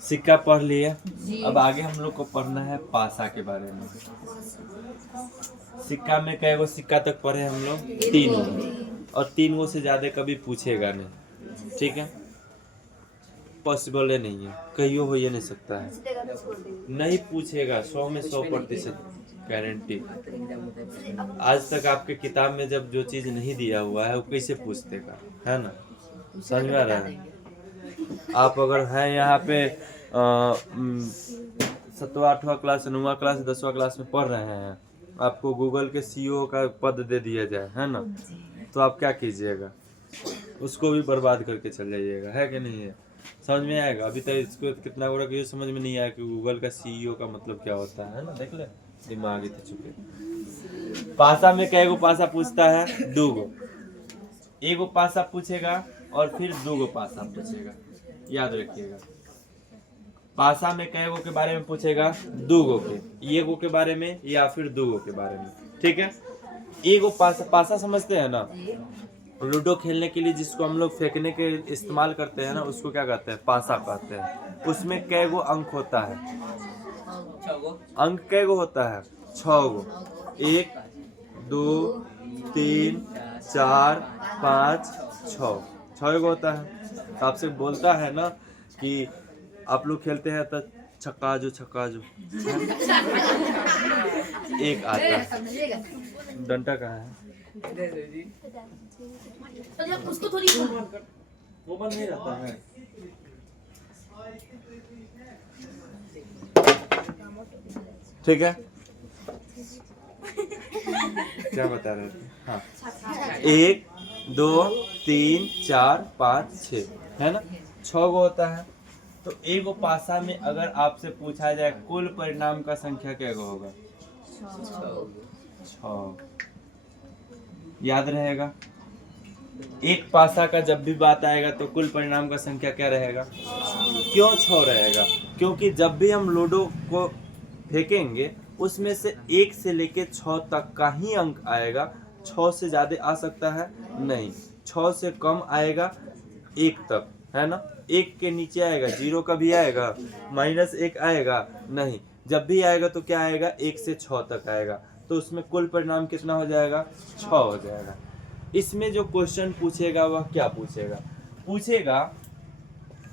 सिक्का पढ़ लिए। अब आगे हम लोग को पढ़ना है पासा के बारे में। सिक्का में कई गो सिक्का तक पढ़े हम लोग? 3 गो, और 3 गो से ज्यादा कभी पूछेगा नहीं, ठीक है? पॉसिबल है, नहीं है, कहियो हो ये नहीं सकता है, नहीं पूछेगा। 100 में 100% गारंटी। आज तक आपके किताब में जब जो चीज नहीं दिया हुआ है वो कैसे पूछतेगा, है ना? समझ में आ रहा है? आप अगर हैं यहाँ पे 7वां 8वां क्लास 9वां क्लास 10वां क्लास में पढ़ रहे हैं, आपको गूगल के सीईओ का पद दे दिया जाए, है ना, तो आप क्या कीजिएगा? उसको भी बर्बाद करके चल जाइएगा, है कि नहीं है? समझ में आएगा? अभी तक इसको कितना बड़ा कि समझ में नहीं आया कि गूगल का सीईओ का मतलब क्या होता है ना? देख ले, दिमाग इतने चुके। पासा में कई गो पासा पूछता है? 2 गो। एगो पासा पूछेगा और फिर 2 गो पासा पूछेगा, याद रखिएगा। पासा में कई गो के बारे में पूछेगा? 2 गो के, एगो के बारे में या फिर 2 गो के बारे में, ठीक है? एगो पासा, पासा समझते हैं ना? लूडो खेलने के लिए जिसको हम लोग फेंकने के इस्तेमाल करते हैं ना, उसको क्या कहते हैं? पासा कहते हैं। उसमें कई गो अंक होता है? अंक कई गो होता है? 6 गो। 1 2 3 4 5 6 गो होता है। तो आपसे बोलता है ना कि आप लोग खेलते हैं तो छक्का जो एक आता है। डंडा कहाँ है? उसको थोड़ी वो बंद नहीं रहता है। ठीक है, क्या बता रहे थे? हाँ, 1 2 3 4 5 6 है ना? 6 गो होता है। तो एगो पासा में अगर आपसे पूछा जाए कुल परिणाम का संख्या क्या होगा? 6। याद रहेगा? एक पासा का जब भी बात आएगा तो कुल परिणाम का संख्या क्या रहेगा? क्यों 6 रहेगा? क्योंकि जब भी हम लूडो को फेंकेंगे उसमें से 1 से लेके 6 तक का ही अंक आएगा। 6 से ज्यादा आ सकता है? नहीं। 6 से कम आएगा 1 तक, है ना? 1 के नीचे आएगा 0 का भी आएगा, -1 आएगा नहीं। जब भी आएगा तो क्या आएगा? 1 से 6 तक आएगा। तो उसमें कुल परिणाम कितना हो जाएगा? 6 हो जाएगा। इसमें जो क्वेश्चन पूछेगा वह क्या पूछेगा? पूछेगा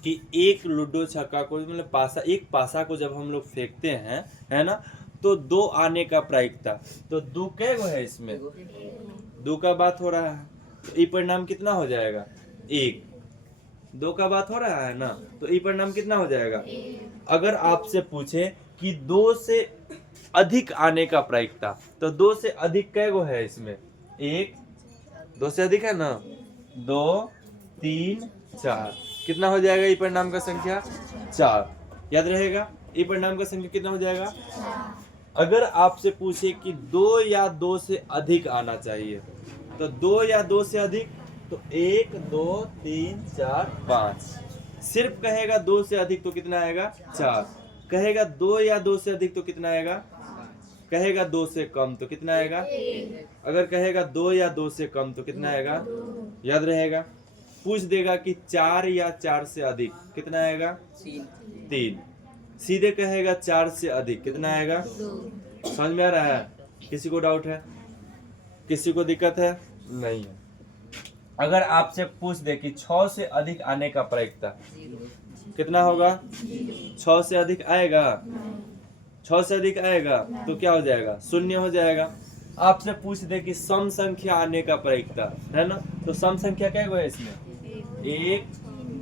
कि एक लूडो छक्का को, मतलब पासा, एक पासा को जब हम लोग फेंकते हैं, है ना, तो 2 आने का प्रायिकता। तो 2 कै गो है इसमें? 2 का बात हो रहा है, तो ई परिणाम कितना हो जाएगा? 1। 2 का बात हो रहा है ना, तो ई परिणाम कितना हो जाएगा? अगर आपसे पूछे कि 2 से अधिक आने का प्रायिकता, तो 2 से अधिक कै गो है इसमें? 1। 2 से अधिक है ना? 2 3 4, कितना हो जाएगा ई परिणाम का संख्या? 4। याद रहेगा? ई परिणाम का संख्या कितना हो जाएगा? अगर आपसे पूछे कि 2 या 2 से अधिक आना चाहिए, तो 2 या 2 से अधिक, तो 1 2 3 4 5। सिर्फ कहेगा 2 से अधिक तो कितना आएगा? 4। कहेगा 2 या 2 से अधिक तो कितना आएगा? कहेगा 2 से कम तो कितना आएगा? अगर कहेगा 2 या 2 से कम तो कितना आएगा? याद रहेगा? पूछ देगा कि 4 या 4 से अधिक, कितना आएगा? 3। सीधे कहेगा 4 से अधिक, कितना आएगा? समझ में आ रहा है? किसी को डाउट है? किसी को दिक्कत है? नहीं है। अगर आपसे पूछ दे कि 6 से अधिक आने का प्रायिकता कितना होगा? 6 से अधिक आएगा? 6 से अधिक आएगा तो क्या हो जाएगा? 0 हो जाएगा। आपसे पूछ दे कि सम संख्या आने का प्रायिकता, है ना, तो सम संख्या क्या है इसमें? 1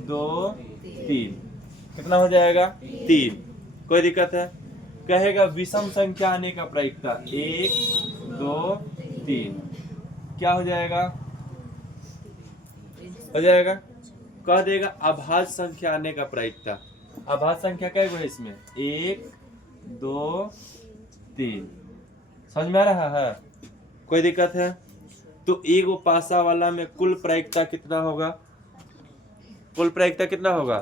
2 3, कितना हो जाएगा? 3। कोई दिक्कत है? कहेगा विषम संख्या आने का प्रायिकता 1 2 3, क्या हो जाएगा? हो जाएगा? कह देगा अभाज्य संख्या आने का प्रायिकता। अभाज्य संख्या क्या है इसमें? 1 2 3। समझ में आ रहा है? कोई दिक्कत है? तो एगो पासा वाला में कुल प्रायिकता कितना होगा? कुल प्रायिकता कितना होगा?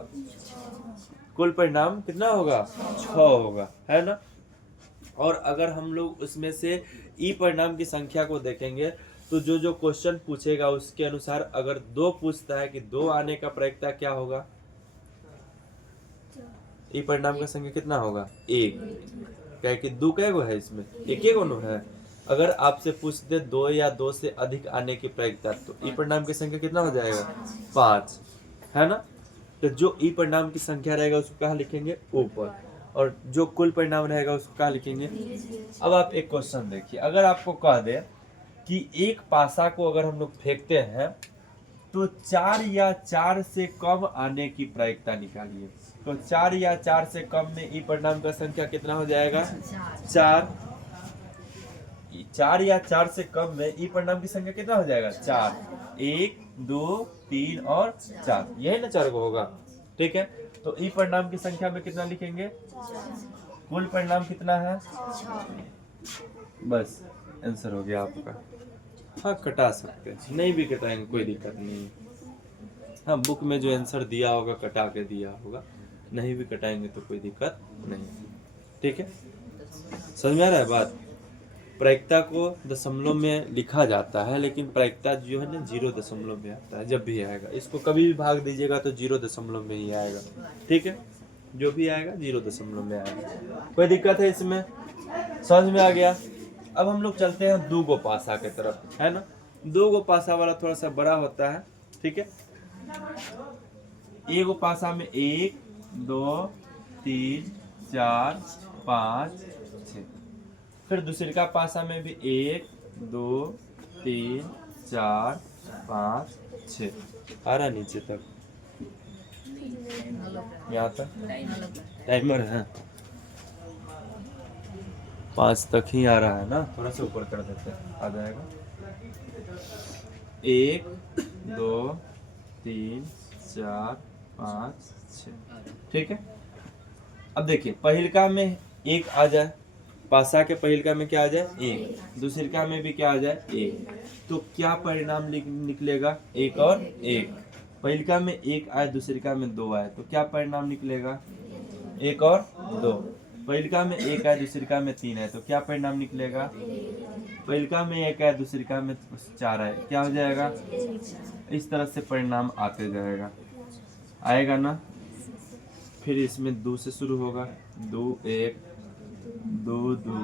कुल परिणाम कितना होगा? 6 होगा, है ना? और अगर हम लोग उसमें से ई परिणाम की संख्या को देखेंगे तो जो जो क्वेश्चन पूछेगा उसके अनुसार अगर 2 पूछता है कि 2 आने का प्रायिकता क्या होगा, ई परिणाम का संख्या कितना होगा 1, क्या कि 2 कैगो है इसमें, एक गो है। अगर आपसे पूछते 2 या 2 से अधिक आने की प्रायिकता तो ई परिणाम की संख्या कितना हो जाएगा 5, है ना। तो जो ई परिणाम की संख्या रहेगा उसको कहाँ लिखेंगे ऊपर, और जो कुल परिणाम रहेगा उसको कहाँ लिखेंगे। अब आप एक क्वेश्चन देखिए, अगर आपको कह दे कि एक पासा को अगर हम लोग फेंकते हैं तो 4 या 4 से कम आने की प्रायिकता निकालिए, तो 4 या 4 से कम में ई परिणाम का संख्या कितना हो जाएगा 4। 4 या 4 से कम में ई परिणाम की संख्या कितना हो जाएगा 4, 1 2 3 और 4, यही ना 4 को होगा, ठीक है। तो ई परिणाम की संख्या में कितना लिखेंगे, कुल परिणाम कितना है, बस आंसर हो गया आपका। हाँ कटा सकते हैं, नहीं भी कटाएंगे कोई दिक्कत नहीं है। हाँ बुक में जो आंसर दिया होगा कटा के दिया होगा, नहीं भी कटाएंगे तो कोई दिक्कत नहीं, ठीक है। समझ में आ रहा है बात। प्रायिकता को दशमलव में लिखा जाता है, लेकिन प्रायिकता जो है ना 0 दशमलव में आता है, जब भी आएगा इसको कभी भी भाग दीजिएगा तो 0 दशमलव में ही आएगा, ठीक है। जो भी आएगा 0 दशमलव में आएगा, कोई दिक्कत है इसमें, समझ में आ गया। अब हम लोग चलते हैं 2 गो पासा के तरफ, है ना। 2 गो पासा वाला थोड़ा सा बड़ा होता है, ठीक है। एगो पासा में 1 2 3 4 5 6, फिर दूसरे का पासा में भी 1 2 3 4 5 6 आ रहा नीचे तक, यहाँ तक टाइमर है 5 तक ही आ रहा है ना, थोड़ा सा ऊपर कर देते हैं आ जाएगा। 1 2 3 4 5 6, ठीक है। अब देखिए पहिलका में 1 आ जाए, पासा के पहिलका में क्या आ जाए 1, दूसरिका में भी क्या आ जाए 1, तो क्या परिणाम निकलेगा 1 और 1। पहिलका में 1 आए, दूसरिका में 2 आए, तो क्या परिणाम निकलेगा 1 और 2। पहिलका में 1 आए, दूसरिका में 3 आए, तो क्या परिणाम निकलेगा, पहिलका में 1 आए, दूसरिका में 4 आए, क्या हो जाएगा। इस तरह से परिणाम आते जाएगा, आएगा ना। फिर इसमें 2 से शुरू होगा, 2 1 2 2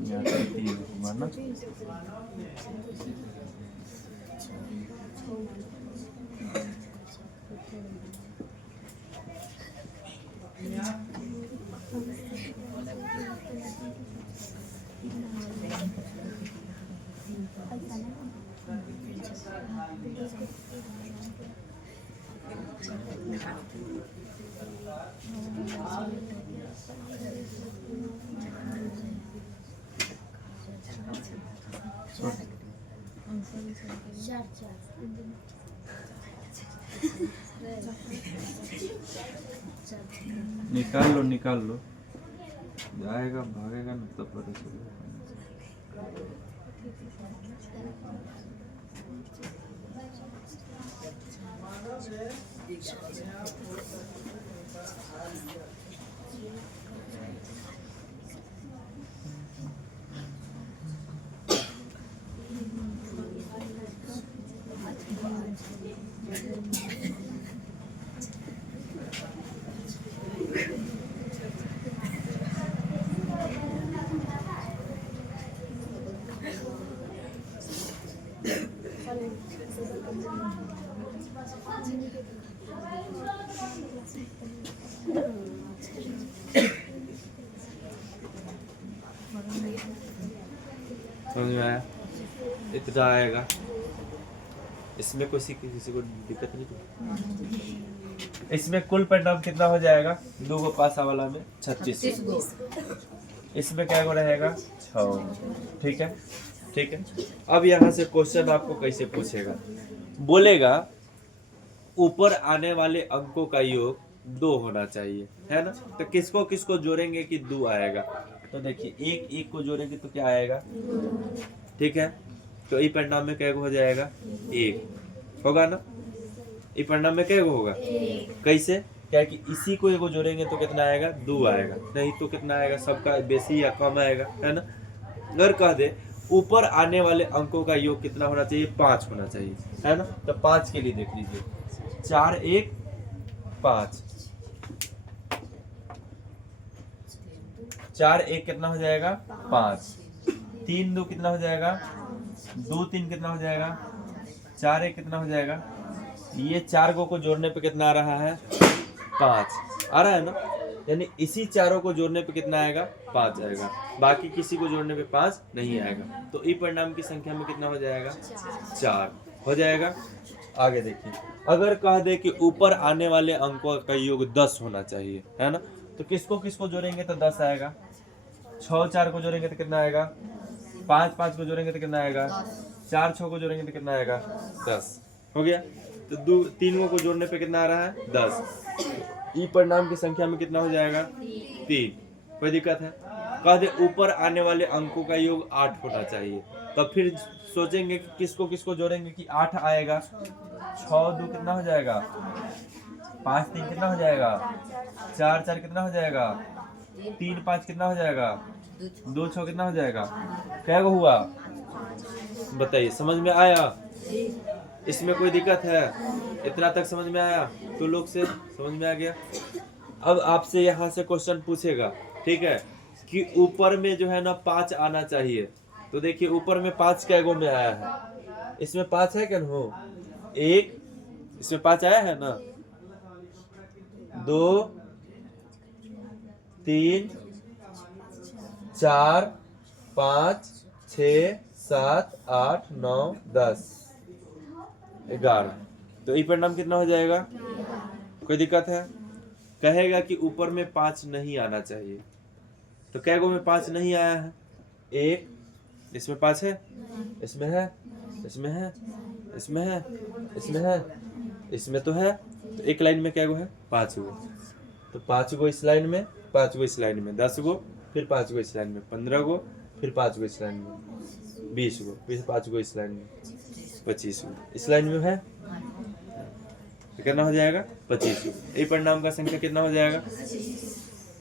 3 होगा ना। निकाल लो जाएगा, भागेगा ना तब पता चलेगा। समझ में आया, इतना आएगा, इसमें किसी को दिक्कत नहीं। इसमें कुल परिणाम कितना हो जाएगा, 2 गो पासा वाला में 36, इसमें क्या गो रहेगा 6, ठीक है ठीक है। अब यहाँ से क्वेश्चन आपको कैसे पूछेगा, बोलेगा ऊपर आने वाले अंकों का योग 2 होना चाहिए, है ना। तो किसको किसको जोड़ेंगे कि 2 आएगा, तो देखिए 1 1 को जोड़ेंगे तो क्या आएगा, ठीक है। तो ई परिणाम में क्या हो जाएगा 1 होगा ना, ई परिणाम में क्या होगा कैसे, क्या है कि इसी को एगो जोड़ेंगे तो कितना आएगा, 2 आएगा, नहीं तो कितना आएगा, सबका बेसी या कम आएगा, है ना। अगर कह दे ऊपर आने वाले अंकों का योग कितना होना चाहिए, 5 होना चाहिए, है ना। तो 5 के लिए देख लीजिए, 4 1 5, 4 1 कितना हो जाएगा 5, 3 2 कितना हो जाएगा, 2 3 कितना हो जाएगा, 4 1 कितना हो जाएगा, ये 4 को जोड़ने पे कितना आ रहा है, 5 आ रहा है ना। यानी इसी चारों को जोड़ने पे कितना आएगा, 5 आएगा, बाकी किसी को जोड़ने पे 5 नहीं आएगा। तो ई परिणाम की संख्या में कितना हो जाएगा, 4 हो जाएगा। आगे देखिए, अगर कह दे कि ऊपर आने वाले अंकों का योग 10 होना चाहिए, है ना, तो किसको किसको जोड़ेंगे तो 10 आएगा। 6 4 को जोड़ेंगे तो कितना आएगा, 5 5 को जोड़ेंगे तो कितना आएगा, 4 6 को जोड़ेंगे तो कितना आएगा, 10 हो गया। तो 3 को जोड़ने पे कितना आ रहा है, 10। ई परिणाम की संख्या में कितना हो जाएगा, 3। कोई दिक्कत है। कह दे ऊपर आने वाले अंकों का योग 8 होना चाहिए, तो फिर सोचेंगे कि किसको किसको जोड़ेंगे कि 8 आएगा। 6 2 कितना हो जाएगा, 5 3 कितना हो जाएगा, 4 4 कितना हो जाएगा, 3 5 कितना हो जाएगा, 2 6 कितना हो जाएगा, क्या हुआ बताइए, समझ में आया। इसमें कोई दिक्कत है, इतना तक समझ में आया तो लोग से समझ में आ गया। अब आपसे यहाँ से क्वेश्चन पूछेगा, ठीक है, कि ऊपर में जो है ना 5 आना चाहिए। तो देखिए ऊपर में 5 कैगो में आया है, इसमें 5 है क्या हो, 1 इसमें 5 आया है ना, 2 3 4 5 6 7 8 9 10 11। तो ई परिणाम कितना हो जाएगा, कोई दिक्कत है। कहेगा कि ऊपर में 5 नहीं आना चाहिए, तो कै गो में 5 नहीं आया है, 1 इसमें 5 है, इसमें है, इसमें है, इसमें है, इसमें है, इसमें तो है। तो एक लाइन में कै गो है, 5 गो। तो 5 गो इस लाइन में, 5 गो इस लाइन में, 10 गो, फिर 5 गो इस लाइन में, 15 गो, फिर 5 गो इस लाइन में, 20 गो, फिर 5 गो इस लाइन में, 25 गो इस लाइन में है। तो कितना हो जाएगा, 25 गो। ए परिणाम का संख्या कितना हो जाएगा,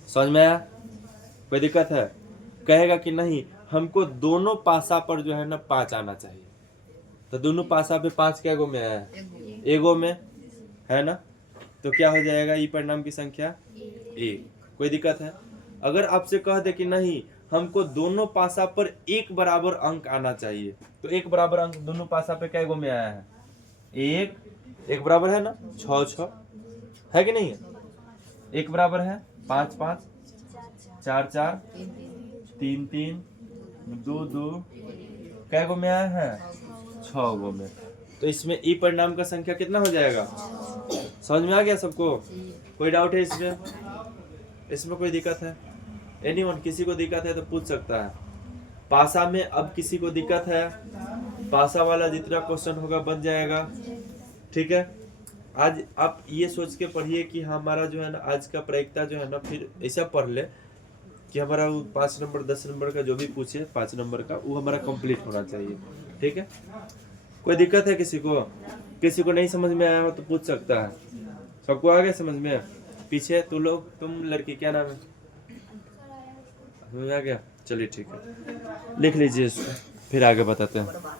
समझ में आया, कोई दिक्कत है। कहेगा कि नहीं हमको दोनों पासा पर जो है ना 5 आना चाहिए, तो दोनों पासा पे 5 क्या गो में आया है, एगो में, है ना। तो क्या हो जाएगा ई परिणाम की संख्या, 1। कोई दिक्कत है। अगर आपसे कह दे कि नहीं हमको दोनों पासा पर एक बराबर अंक आना चाहिए, तो एक बराबर अंक दोनों पासा पे कै गो में आया है, 1 बराबर है ना, 6 6 है कि नहीं है, 1 बराबर है, 5 5 4 4 3 3 2 2 कै गो में आया है, 6 गो में। तो इसमें ई परिणाम का संख्या कितना हो जाएगा, समझ में आ गया सबको, कोई डाउट है इसमें, इसमें कोई दिक्कत है, एनीवन किसी को दिक्कत है तो पूछ सकता है। पासा में अब किसी को दिक्कत है, पासा वाला जितना क्वेश्चन होगा बन जाएगा, ठीक है। आज आप ये सोच के पढ़िए कि हमारा जो है ना आज का प्रायिकता जो है ना, फिर ऐसा पढ़ ले कि हमारा 5 नंबर 10 नंबर का जो भी पूछे 5 नंबर का वो हमारा कंप्लीट होना चाहिए, ठीक है। कोई दिक्कत है किसी को नहीं समझ में आया हो तो पूछ सकता है। सबको आ गया समझ में, पीछे तो लोग, तुम लड़की क्या नाम है, समझ में आ गया, चलिए ठीक है, लिख लीजिए इसको, फिर आगे बताते हैं।